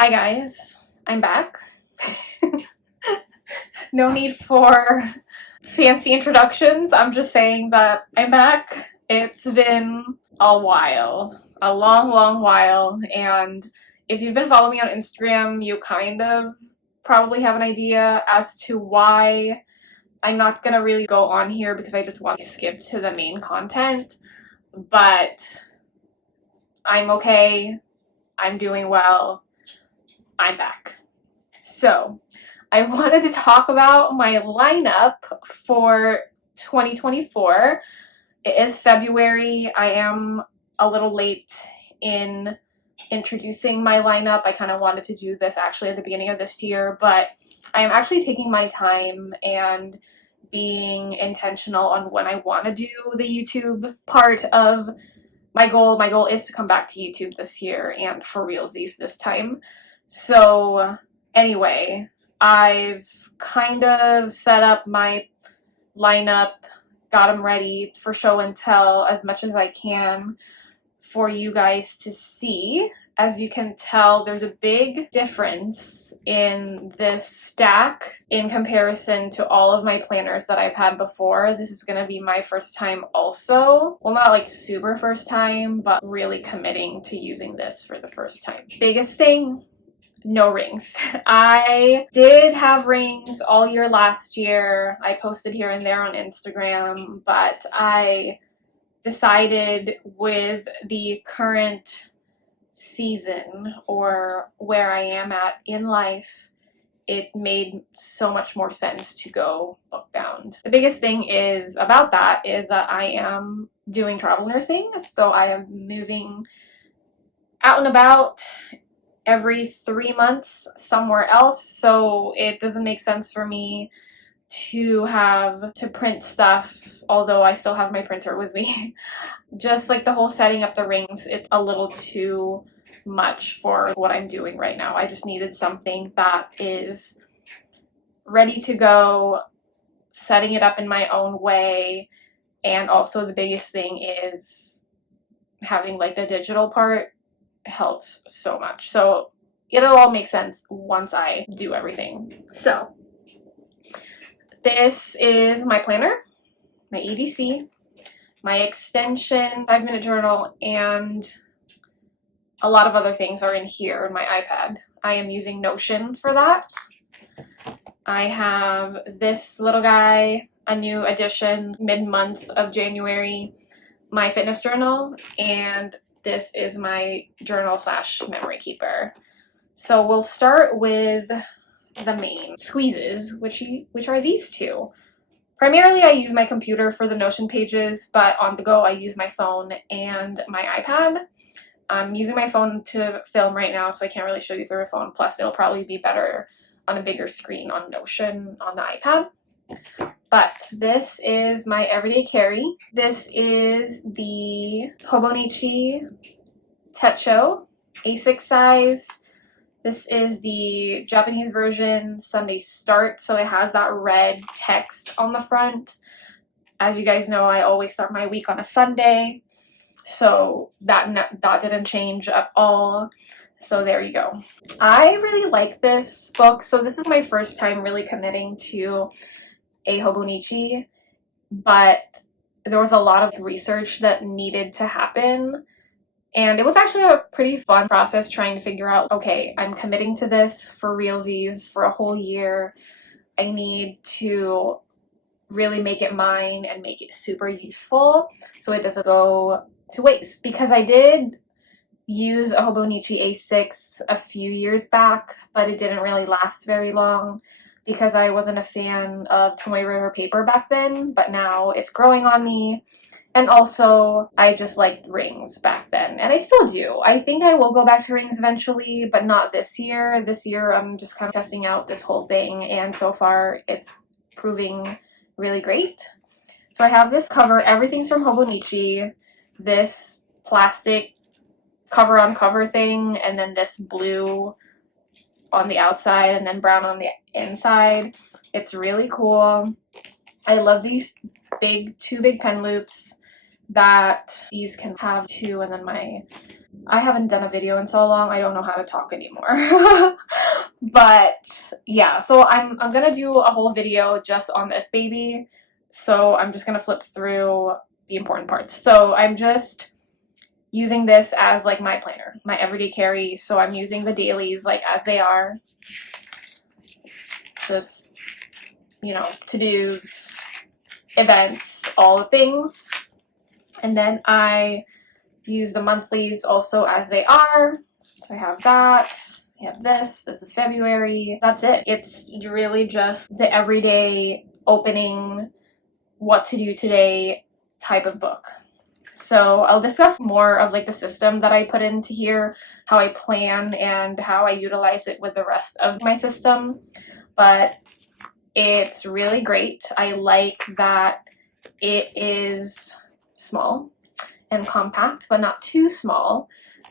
Hi guys, I'm back. No need for fancy introductions. I'm just saying that I'm back. It's been a while, a long while, and if you've been following me on Instagram, you kind of probably have an idea as to why I'm not gonna really go on here because I just want to skip to the main content, but I'm okay. I'm doing well. I'm back. So, I wanted to talk about my lineup for 2024. It is February. I am a little late in introducing my lineup. I kind of wanted to do this actually at the beginning of this year, but I am actually taking my time and being intentional on when I want to do the YouTube part of my goal. My goal is to come back to YouTube this year and for realsies this time. So anyway, I've kind of set up my lineup, got them ready for show and tell as much as I can for you guys to see. As you can tell, there's a big difference in this stack in comparison to all of my planners that I've had before. This is going to be my first time also. Well, not like super first time, but really committing to using this for the first time. Biggest thing, no rings. I did have rings all year last year. I posted here and there on Instagram, but I decided with the current season or where I am at in life, it made so much more sense to go bookbound. The biggest thing is about that is that I am doing travel nursing, so I am moving out and about every 3 months somewhere else, so it doesn't make sense for me to have to print stuff, although I still have my printer with me. Just like the whole setting up the rings, it's a little too much for what I'm doing right now. I just needed something that is ready to go, setting it up in my own way, and also the biggest thing is having like the digital part helps so much. So it'll all make sense once I do everything. So this is my planner, my EDC, my extension, 5-minute journal, and a lot of other things are in here in my iPad. I am using Notion for that. I have this little guy, a new addition mid-month of January, my fitness journal, and this is my journal / memory keeper. So we'll start with the main squeezes, which are these two. Primarily I use my computer for the Notion pages, but on the go I use my phone and my iPad. I'm using my phone to film right now, so I can't really show you through a phone, plus it'll probably be better on a bigger screen on Notion on the iPad. But this is my everyday carry. This is the Hobonichi Techo A6 size. This is the Japanese version, Sunday Start, so it has that red text on the front. As you guys know, I always start my week on a Sunday, so that didn't change at all. So there you go. I really like this book. So this is my first time really committing to a Hobonichi, but there was a lot of research that needed to happen. And it was actually a pretty fun process trying to figure out, okay, I'm committing to this for realsies for a whole year. I need to really make it mine and make it super useful so it doesn't go to waste. Because I did use a Hobonichi A6 a few years back, but it didn't really last very long because I wasn't a fan of Tomoe River paper back then, but now it's growing on me. And also, I just liked rings back then, and I still do. I think I will go back to rings eventually, but not this year. This year, I'm just kind of testing out this whole thing, and so far, it's proving really great. So I have this cover. Everything's from Hobonichi. This plastic cover-on-cover thing, and then this blue on the outside, and then brown on the inside. It's really cool. I love these two big pen loops that these can have two, and then my I haven't done a video in so long, I don't know how to talk anymore. But yeah, so I'm gonna do a whole video just on this baby. So I'm just gonna flip through the important parts. So I'm just using this as like my planner, my everyday carry. So I'm using the dailies like as they are. Just, you know, to-dos, events, all the things. And then I use the monthlies also as they are. So I have that. I have this. This is February. That's it. It's really just the everyday opening, what to do today type of book. So I'll discuss more of like the system that I put into here, how I plan and how I utilize it with the rest of my system. But it's really great. I like that it is small and compact, but not too small.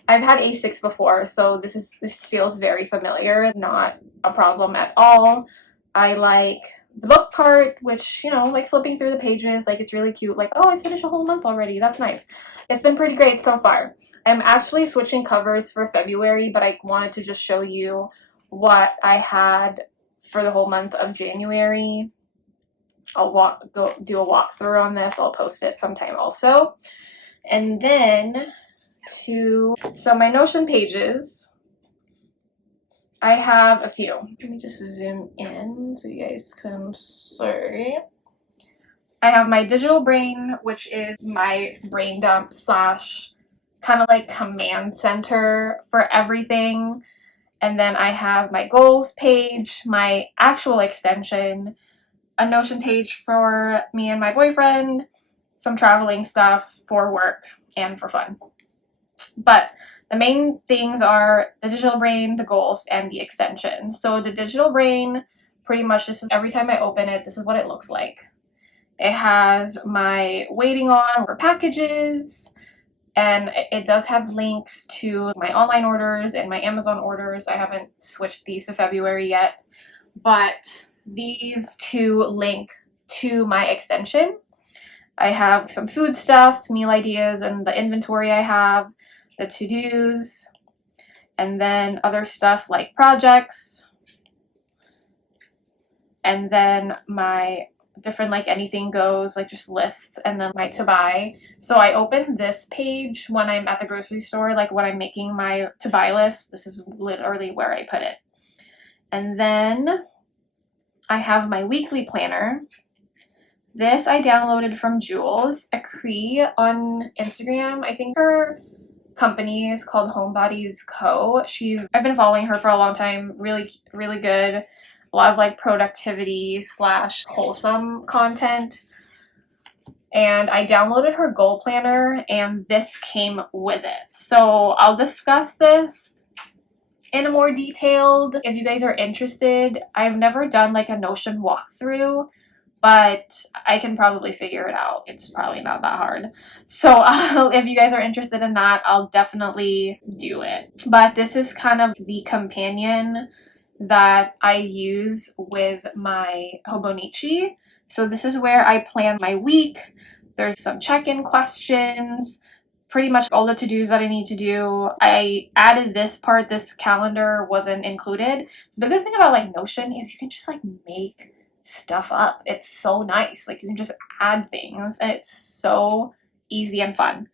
I've had A6 before, so this feels very familiar, not a problem at all. I like the book part, which, you know, like flipping through the pages, like it's really cute. Like, oh, I finished a whole month already. That's nice. It's been pretty great so far. I'm actually switching covers for February, but I wanted to just show you what I had for the whole month of January. I'll do a walkthrough on this. I'll post it sometime also. And then so my Notion pages, I have a few. Let me just zoom in so you guys can see. I have my digital brain, which is my brain dump slash kind of like command center for everything. And then I have my goals page, my actual extension, a Notion page for me and my boyfriend, some traveling stuff for work and for fun. But the main things are the digital brain, the goals, and the extension. So the digital brain, pretty much this is every time I open it, this is what it looks like. It has my waiting on for packages, and it does have links to my online orders and my Amazon orders. I haven't switched these to February yet, but these two link to my extension. I have some food stuff, meal ideas, and the inventory I have, the to-dos, and then other stuff like projects, and then my different like anything goes, like just lists, and then my to buy. So I open this page when I'm at the grocery store, like when I'm making my to buy list. This is literally where I put it. And then I have my weekly planner. This I downloaded from Jules Acree on Instagram. I think her company is called Hobonichi Co. I've been following her for a long time. Really, really good. A lot of like productivity slash wholesome content. And I downloaded her goal planner and this came with it. So I'll discuss this in a more detailed if you guys are interested. I've never done like a Notion walkthrough, but I can probably figure it out. It's probably not that hard. So if you guys are interested in that, I'll definitely do it. But this is kind of the companion that I use with my Hobonichi. So this is where I plan my week. There's some check-in questions, pretty much all the to-dos that I need to do. I added this part, this calendar wasn't included. So the good thing about like Notion is you can just like make stuff up. It's so nice. Like you can just add things and it's so easy and fun.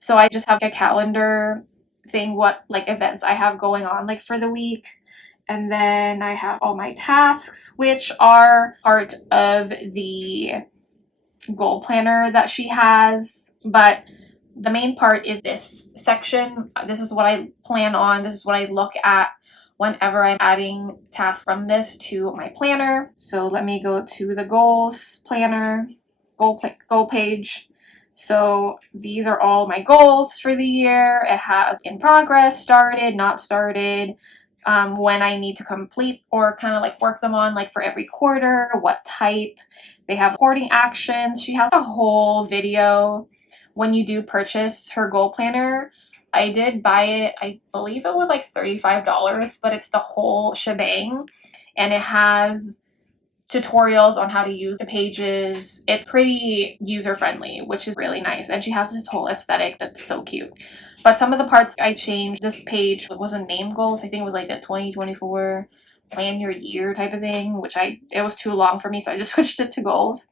So I just have a calendar thing, what like events I have going on like for the week. And then I have all my tasks, which are part of the goal planner that she has. But the main part is this section. This is what I plan on. This is what I look at whenever I'm adding tasks from this to my planner. So let me go to the goals planner, goal page. So these are all my goals for the year. It has in progress, started, not started, when I need to complete or kind of like work them on, like for every quarter, what type. They have reporting actions. She has a whole video when you do purchase her goal planner. I did buy it, I believe it was like $35, but it's the whole shebang. And it has tutorials on how to use the pages. It's pretty user-friendly, which is really nice. And she has this whole aesthetic that's so cute. But some of the parts I changed. This page wasn't name goals. I think it was like a 2024 plan your year type of thing, which it was too long for me, so I just switched it to goals.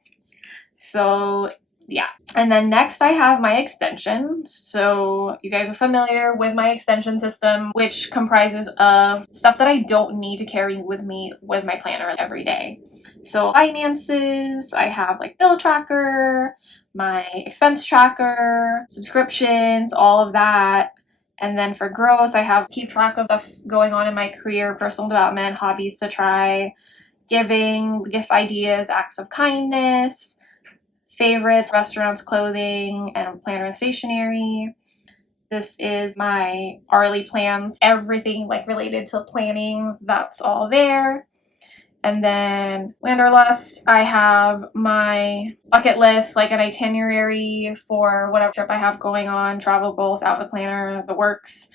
So yeah. And then next I have my extension. So you guys are familiar with my extension system, which comprises of stuff that I don't need to carry with me with my planner every day. So finances, I have like bill tracker, my expense tracker, subscriptions, all of that. And then for growth, I have keep track of stuff going on in my career, personal development, hobbies to try, giving, gift ideas, acts of kindness, favorites, restaurants, clothing, and planner and stationery. This is my hourly plans, everything like related to planning, that's all there. And then Wanderlust, I have my bucket list, like an itinerary for whatever trip I have going on, travel goals, outfit planner, the works.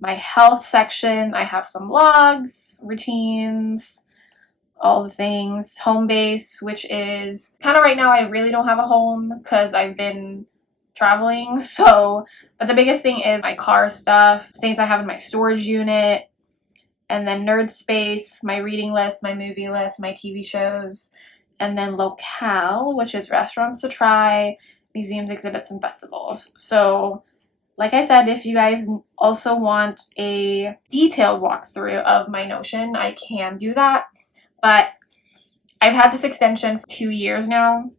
My health section, I have some logs, routines, all the things. Home base, which is kind of right now I really don't have a home because I've been traveling. So, but the biggest thing is my car stuff, things I have in my storage unit, and then nerd space, my reading list, my movie list, my TV shows, and then locale, which is restaurants to try, museums, exhibits, and festivals. So like I said, if you guys also want a detailed walkthrough of my Notion, I can do that. But I've had this extension for 2 years now,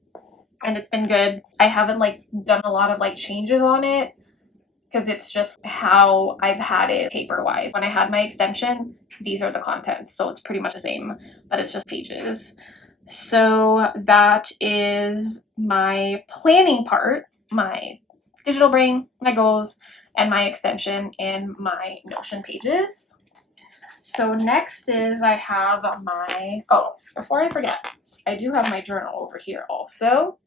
and it's been good. I haven't like done a lot of like changes on it because it's just how I've had it paper-wise. When I had my extension, these are the contents, so it's pretty much the same, but it's just pages. So that is my planning part, my digital brain, my goals, and my extension in my Notion pages. So next is I have my, before I forget, I do have my journal over here also.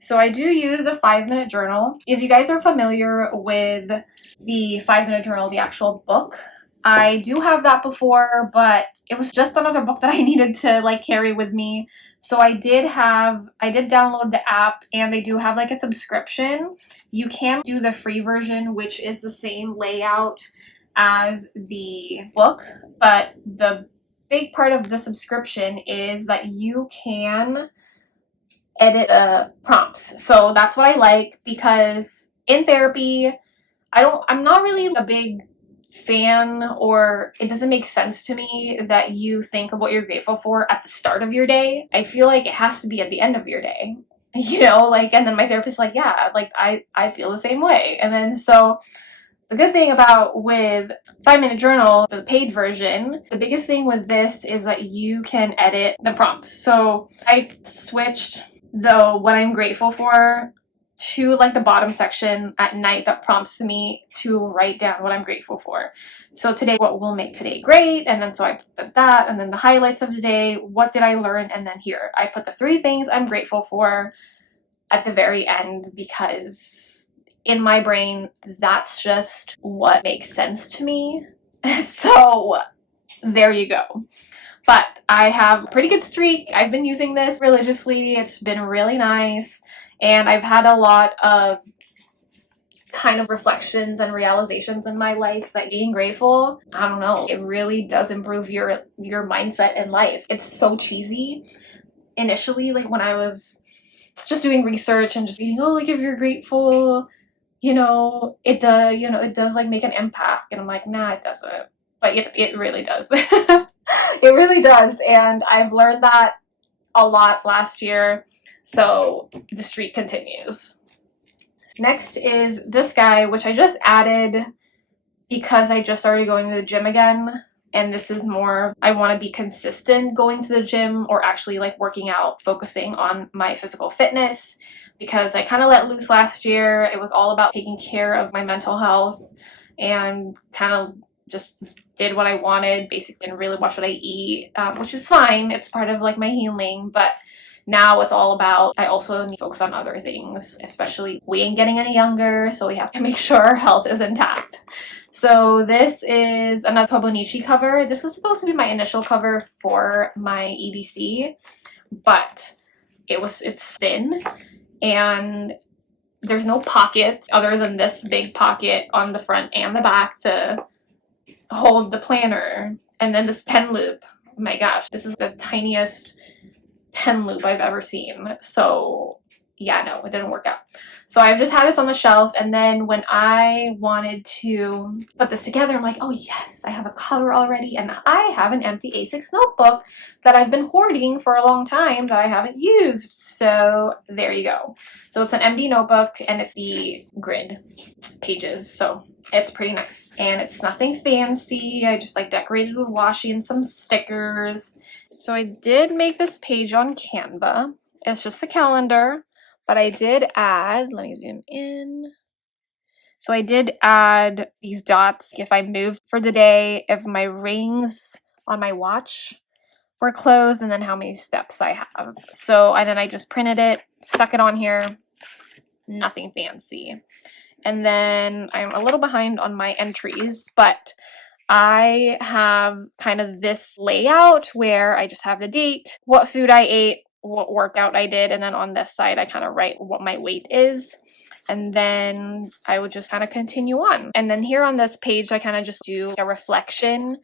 So I do use the 5-minute journal. If you guys are familiar with the 5-minute journal, the actual book, I do have that before, but it was just another book that I needed to like carry with me. So I did download the app, and they do have like a subscription. You can do the free version, which is the same layout as the book, but the big part of the subscription is that you can edit prompts. So that's what I like, because in therapy, I'm not really a big fan, or it doesn't make sense to me that you think of what you're grateful for at the start of your day. I feel like it has to be at the end of your day, you know, like, and then my therapist's like, yeah, like I feel the same way. And then so the good thing about with 5-minute journal, the paid version, the biggest thing with this is that you can edit the prompts. So I switched the what I'm grateful for to like the bottom section at night that prompts me to write down what I'm grateful for. So today, what will make today great? And then so I put that, and then the highlights of the day, what did I learn? And then here I put the 3 things I'm grateful for at the very end, because in my brain, that's just what makes sense to me. So there you go. But I have a pretty good streak. I've been using this religiously. It's been really nice. And I've had a lot of kind of reflections and realizations in my life that being grateful, I don't know, it really does improve your mindset in life. It's so cheesy. Initially, like when I was just doing research and just reading, like if you're grateful, it does like make an impact. And I'm like, nah, it doesn't. But it really does. It really does. And I've learned that a lot last year. So the streak continues. Next is this guy, which I just added because I just started going to the gym again. And this is more, I want to be consistent going to the gym, or actually like working out, focusing on my physical fitness, because I kind of let loose last year. It was all about taking care of my mental health and kind of just did what I wanted, basically, and really watch what I eat, which is fine. It's part of like my healing, but now it's all about, I also need to focus on other things, especially we ain't getting any younger, so we have to make sure our health is intact. So this is another Hobonichi cover. This was supposed to be my initial cover for my EDC, but it's thin, and there's no pockets other than this big pocket on the front and the back to hold the planner. And then this pen loop. Oh my gosh, this is the tiniest pen loop I've ever seen. So yeah, no, it didn't work out. So I've just had this on the shelf, and then when I wanted to put this together, I'm like, oh yes, I have a cover already, and I have an empty A6 notebook that I've been hoarding for a long time that I haven't used. So there you go. So it's an empty notebook, and it's the grid pages, so it's pretty nice. And it's nothing fancy. I just like decorated with washi and some stickers. So I did make this page on Canva. It's just a calendar, but I did add, let me zoom in. So I did add these dots if I moved for the day, if my rings on my watch were closed, and then how many steps I have. So, and then I just printed it, stuck it on here, nothing fancy. And then I'm a little behind on my entries, but I have kind of this layout where I just have the date, what food I ate, what workout I did, and then on this side I kind of write what my weight is, and then I would just kind of continue on. And then here on this page I kind of just do a reflection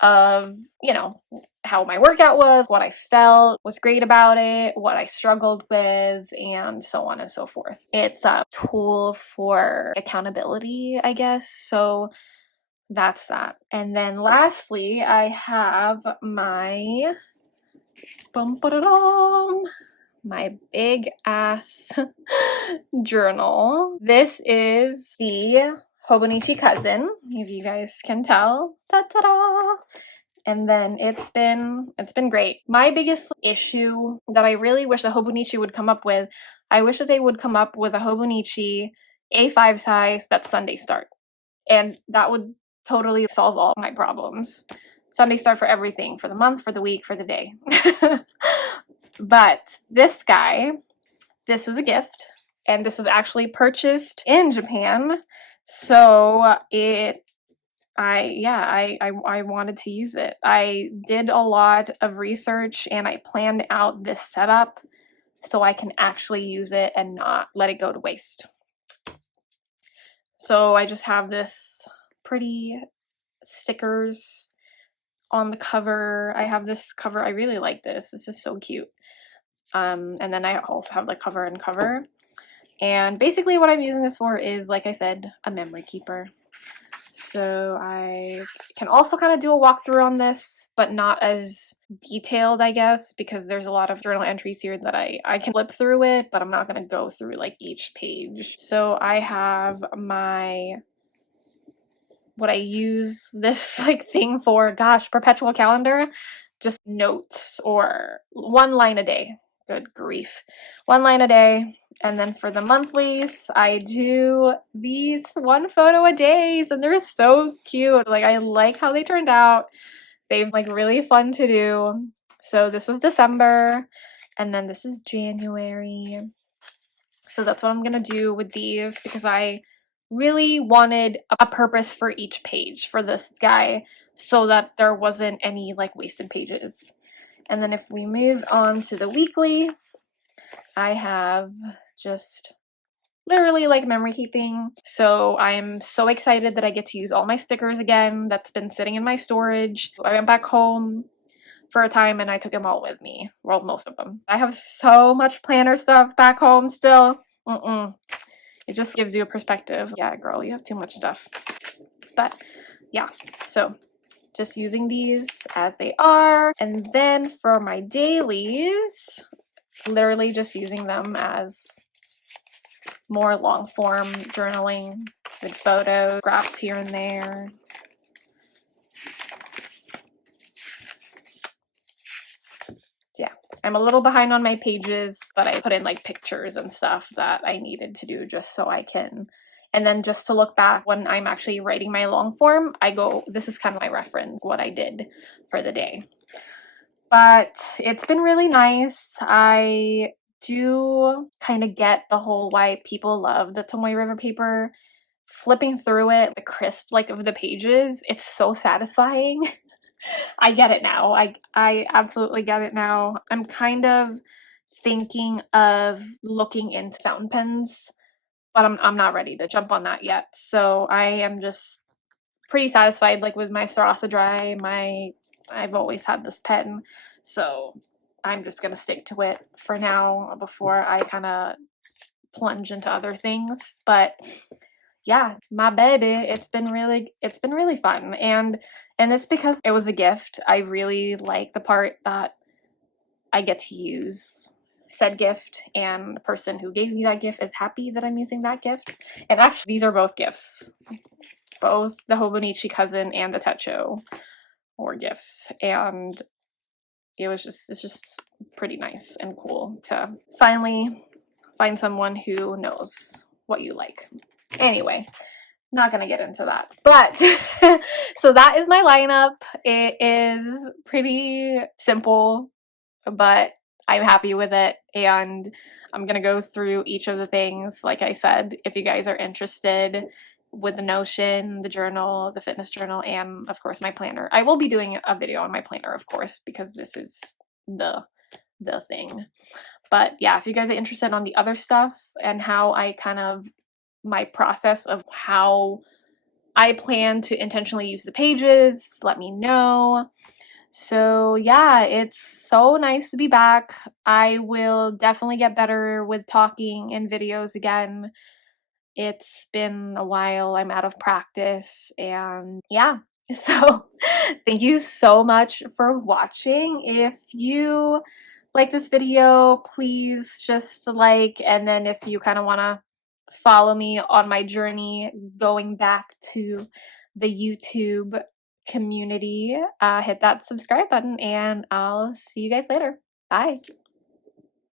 of, you know, how my workout was, what I felt was great about it, what I struggled with, and so on and so forth. It's a tool for accountability, I guess. So that's that. And then lastly, I have my my big ass journal. This is the Hobonichi Cousin, if you guys can tell. Ta-ta-da! And then it's been great. My biggest issue that I really wish the Hobonichi would come up with, I wish that they would come up with a Hobonichi A5 size that's Sunday start. And that would totally solve all my problems. Sunday start for everything, for the month, for the week, for the day. But this guy, this was a gift, and this was actually purchased in Japan. So I wanted to use it. I did a lot of research, and I planned out this setup so I can actually use it and not let it go to waste. So I just have this pretty stickers on the cover. I have this cover. I really like this. This is so cute. And then I also have the cover and cover. And basically what I'm using this for is, like I said, a memory keeper. So I can also kind of do a walkthrough on this, but not as detailed, I guess, because there's a lot of journal entries here that I can flip through it, but I'm not going to go through like each page. So I have what I use this like thing for, gosh, perpetual calendar, just notes or 1 line a day. Good grief. 1 line a day. And then for the monthlies, I do these 1 photo a days, and they're so cute. Like, I like how they turned out. They've like really fun to do. So this was December, and then this is January. So that's what I'm gonna do with these, because I really wanted a purpose for each page for this guy so that there wasn't any like wasted pages. And then if we move on to the weekly, I have just literally like memory keeping. So I'm so excited that I get to use all my stickers again. That's been sitting in my storage. I went back home for a time and I took them all with me. Well, most of them. I have so much planner stuff back home still. It just gives you a perspective. Yeah, girl, you have too much stuff. But yeah, so just using these as they are. And then for my dailies, literally just using them as more long form journaling with photos, graphs here and there. Yeah, I'm a little behind on my pages, but I put in like pictures and stuff that I needed to do just so I can. And then just to look back when I'm actually writing my long form, I go, this is kind of my reference, what I did for the day. But it's been really nice. I do kind of get the whole why people love the Tomoe River paper. Flipping through it, the crisp like of the pages, it's so satisfying. I get it now. I absolutely get it now. I'm kind of thinking of looking into fountain pens, but I'm not ready to jump on that yet. So I am just pretty satisfied like with my Sarasa Dry. I've always had this pen, so I'm just gonna stick to it for now before I kind of plunge into other things. But yeah, my baby, it's been really fun, and it's because it was a gift. I really like the part that I get to use said gift, and the person who gave me that gift is happy that I'm using that gift. And actually, these are both gifts. Both the Hobonichi Cousin and the Techo were gifts, and it's just pretty nice and cool to finally find someone who knows what you like. Anyway, not gonna get into that, but so that is my lineup. It is pretty simple, but I'm happy with it, and I'm gonna go through each of the things. Like I said, if you guys are interested with the Notion, the journal, the fitness journal, and of course my planner. I will be doing a video on my planner, of course, because this is the thing. But yeah, if you guys are interested on the other stuff and how I kind of my process of how I plan to intentionally use the pages, let me know. So yeah, it's so nice to be back. I will definitely get better with talking in videos again. It's been a while. I'm out of practice, and yeah. So thank you so much for watching. If you like this video, please just like, and then if you kind of want to follow me on my journey going back to the YouTube community, hit that subscribe button, and I'll see you guys later. Bye.